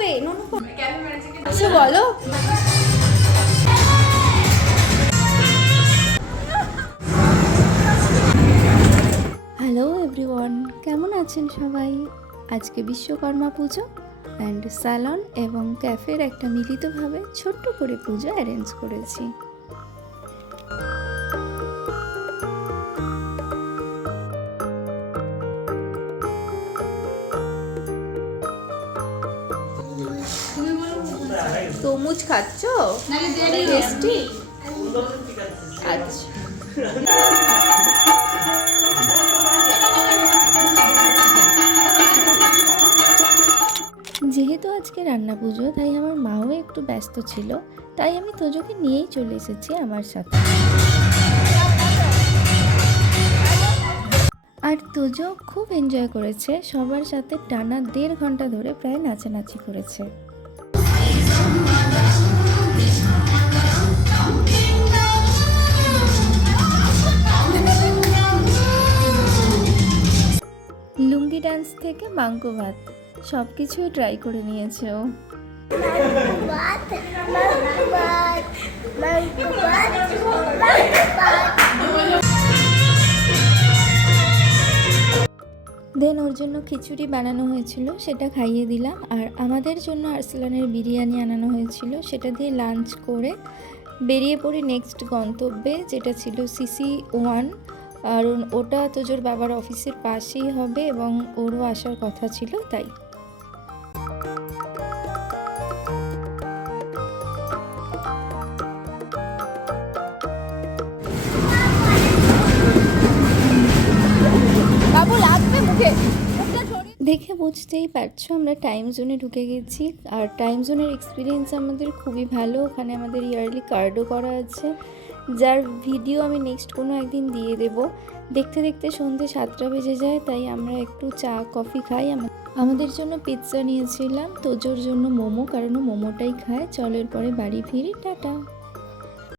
হবে নুনু কিছু বলো। হ্যালো এভরিওয়ান, কেমন আছেন সবাই? আজকে বিশ্বকর্মা পুজো অ্যান্ড স্যালন এবং ক্যাফের একটা মিলিতভাবে ছোট্ট করে পুজো অ্যারেঞ্জ করেছি। তরমুজ খাচ্ছ? টেস্টি? আচ্ছা। যেহেতু আজকে রান্না পুজো, তাই আমার মাও একটু ব্যস্ত ছিল, তাই আমি তোজোকে নিয়েই চলে এসেছি আমার সাথে। আর তোজো খুব এনজয় করেছে, সবার সাথে টানা 1.5 ঘন্টা ধরে প্রায় নাচানাচি করেছে। লুঙ্গি ডান্স থেকে মাঙ্কো ভাত সব কিছুই ট্রাই করে নিয়েছে ও। দেন ওর জন্য খিচুড়ি বানানো হয়েছিল, সেটা খাইয়ে দিলাম। আর আমাদের জন্য আর্সেলানের বিরিয়ানি আনানো হয়েছিল, সেটা দিয়ে লাঞ্চ করে বেরিয়ে পড়ি নেক্সট গন্তব্যে, যেটা ছিল CC1। আর ওটা তোজোর বাবার অফিসের পাশেই হবে এবং ওরও আসার কথা ছিল, তাই। বাবু লাগবে মুখে। দেখে বুঝতেই পারছো আমরা টাইম জোনে ঢুকে গেছি। আর টাইম জোনের এক্সপিরিয়েন্স আমাদের খুবই ভালো। ওখানে আমাদের ইয়ারলি কার্ডও করা আছে, যার ভিডিও আমি নেক্সট কোনো একদিন দিয়ে দেব। দেখতে দেখতে সন্ধ্যে 7টা বেজে যায়, তাই আমরা একটু চা কফি খাই। আমাদের জন্য পিৎজা নিয়েছিলাম, তোজোর জন্য মোমো, কারণ মোমোটাই খায়। চলের পরে বাড়ি ফিরি, টাটা।